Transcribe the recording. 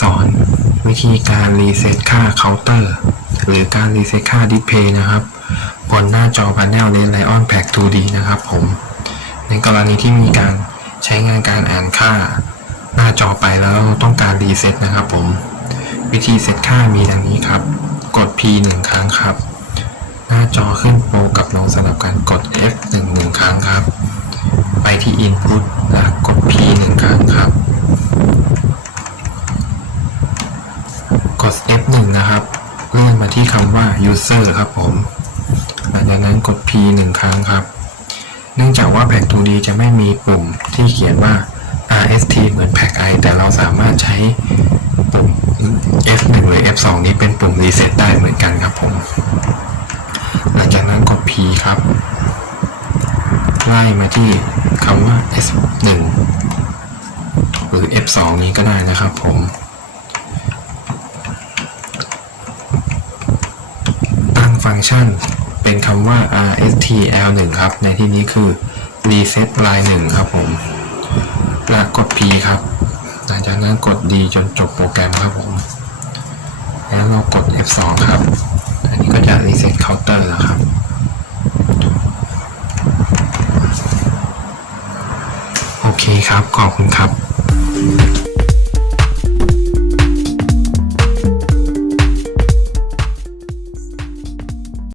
สอนวิธีการรีเซ็ตค่าเคาน์เตอร์หรือการรีเซ็ตค่าดิสเพย์นะครับ บนหน้าจอ Panel l e n s Lion Pack 2D นะครับผม ในกรณีที่มีการใช้งานการอ่านค่าหน้าจอไปแล้วต้องการรีเซ็ตนะครับผม วิธีเซ็ตค่ามีดังนี้ครับ กด P หนึ่งครั้งครับ หน้าจอขึ้นโปรกับลงสลับกันกด F หนึ่งหนึ่งครั้งครับ ไปที่ Input และกด P หนึ่งครั้งครับ ก ด F1 นะครับ เลื่อนมาที่คำว่า user ครับผม หลังจากนั้นกด P หนึ่งครั้งครับ เนื่องจากว่าแพ็ก 2D จะไม่มีปุ่มที่เขียนว่า RST เหมือนแพ็ก I แต่เราสามารถใช้ปุ่ม F1 หรือ F2 นี้เป็นปุ่ม reset ได้เหมือนกันครับผม หลังจากนั้นกด P ครับไล่มาที่คำว่า S1 หรือ F2 นี้ก็ได้นะครับผม ตั้ง ฟังก์ชันเป็นคำว่า rstl1 ครับ ในที่นี้คือ reset line 1ครับผมและกด p ครับ หลังจากนั้นกด d จนจบโปรแกรมครับผม แล้วเรากด f2 ครับ อันนี้ก็จะ reset counter แล้วครับโอเคครับ ขอบคุณครับ